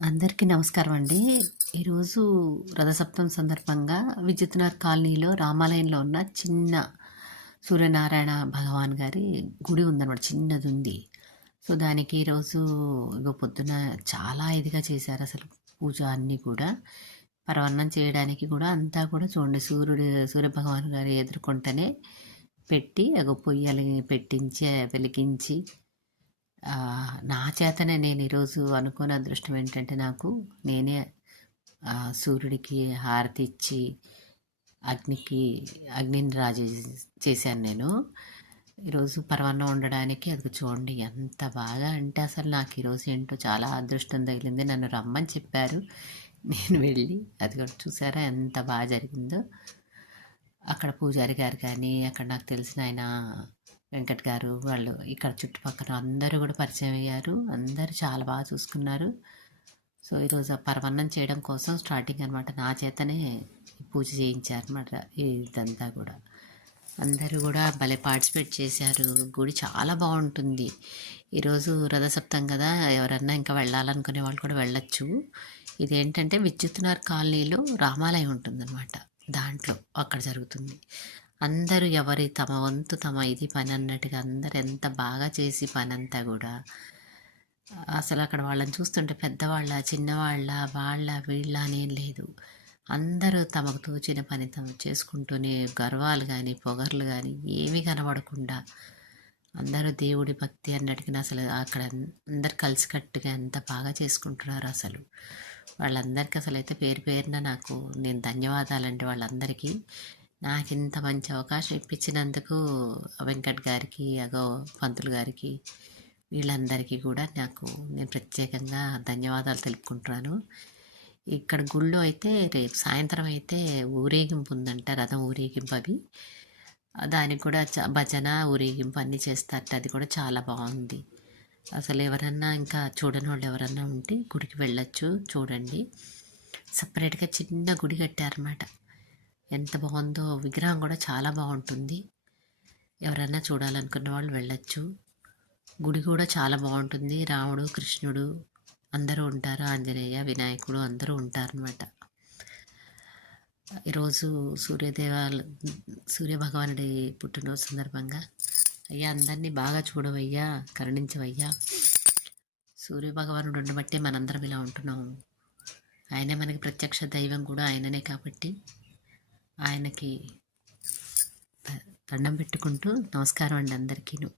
అందరికీ నమస్కారం అండి. ఈరోజు రథసప్తమి సందర్భంగా విద్యుత్‌నగర్ కాలనీలో రామాలయంలో ఉన్న చిన్న సూర్యనారాయణ భగవాన్ గారి గుడి ఉందన్నమాట. చిన్నదుంది. సో, దానికి ఈరోజు పొద్దున చాలా ఇదిగా చేశారసలు పూజ అన్నీ కూడా. పరవన్నం చేయడానికి కూడా అంతా కూడా చూడండి సూర్యభగవాన్ గారి ఎదుర్కొంటనే పెట్టి పొయ్యలు పెట్టించి, వెలిగించి నా చేతనే నేను ఈరోజు అనుకోని అదృష్టం ఏంటంటే నేనే సూర్యుడికి హారతి ఇచ్చి అగ్నిని చేశాను నేను. ఈరోజు పరమాన్నం వండడానికి అది చూడండి ఎంత బాగా అంటే అసలు నాకు ఈరోజు ఏంటో చాలా అదృష్టం తగిలింది. నన్ను రమ్మని చెప్పారు. నేను వెళ్ళి అది కూడా చూసారా ఎంత బాగా జరిగిందో. అక్కడ పూజారి గారు కానీ అక్కడ నాకు తెలిసిన ఆయన వెంకట్ గారు వాళ్ళు ఇక్కడ చుట్టుపక్కల అందరూ కూడా పరిచయం అయ్యారు. అందరూ చాలా బాగా చూసుకున్నారు. సో, ఈరోజు ఆ పరమాన్నం చేయడం కోసం స్టార్టింగ్ అనమాట. నా చేతనే పూజ చేయించారనమాట. ఇదంతా కూడా అందరూ కూడా భలే పార్టిసిపేట్ చేశారు. గుడి చాలా బాగుంటుంది. ఈరోజు రథసప్తం కదా, ఎవరన్నా ఇంకా వెళ్ళాలనుకునే వాళ్ళు కూడా వెళ్ళొచ్చు. ఇదేంటంటే విద్యుత్‌నగర్ కాలనీలో రామాలయం ఉంటుందన్నమాట. దాంట్లో అక్కడ జరుగుతుంది. అందరూ ఎవరి తమ వంతు తమ ఇది పని అన్నట్టుగా అందరు ఎంత బాగా చేసి పనంతా కూడా అసలు అక్కడ వాళ్ళని చూస్తుంటే పెద్దవాళ్ళ చిన్నవాళ్ళ వాళ్ళ వీళ్ళ అనేం లేదు. అందరూ తమకు తోచిన పని తమ చేసుకుంటూనే గర్వాలు కానీ పొగర్లు కానీ ఏమీ కనబడకుండా అందరూ దేవుడి భక్తి అన్నట్టుగా అసలు అక్కడ అందరు కలిసికట్టుగా ఎంత బాగా చేసుకుంటున్నారు. అసలు వాళ్ళందరికీ అసలు అయితే పేరు పేరున నేను ధన్యవాదాలండి వాళ్ళందరికీ. నాకు ఇంత మంచి అవకాశం ఇప్పించినందుకు వెంకట్ గారికి పంతులు గారికి వీళ్ళందరికీ కూడా నేను ప్రత్యేకంగా ధన్యవాదాలు తెలుపుకుంటున్నాను. ఇక్కడ గుళ్ళో అయితే రేపు సాయంత్రం అయితే ఊరేగింపు ఉందంట, రథం ఊరేగింపు. అవి దానికి కూడా భజన ఊరేగింపు అన్నీ చేస్తారట. అది కూడా చాలా బాగుంది. అసలు ఎవరన్నా ఇంకా చూడని వాళ్ళు ఎవరన్నా ఉంటే గుడికి వెళ్ళొచ్చు, చూడండి. సపరేట్గా చిన్న గుడి కట్టారన్నమాట. ఎంత బాగుందో. విగ్రహం కూడా చాలా బాగుంటుంది. ఎవరన్నా చూడాలనుకున్న వాళ్ళు వెళ్ళొచ్చు. గుడి కూడా చాలా బాగుంటుంది. రాముడు కృష్ణుడు అందరూ ఉంటారు. ఆంజనేయ వినాయకుడు అందరూ ఉంటారనమాట. ఈరోజు సూర్యభగవానుడి పుట్టినరోజు సందర్భంగా అయ్యా అందరినీ బాగా చూడవయ్యా, కరుణించవయ్యా. సూర్యభగవానుడు ఉండబట్టే మనందరం ఇలా ఉంటున్నాము. ఆయనే మనకి ప్రత్యక్ష దైవం కూడా ఆయననే కాబట్టి ఆయనకి దండం పెట్టుకుంటూ నమస్కారం అండి అందరికీను.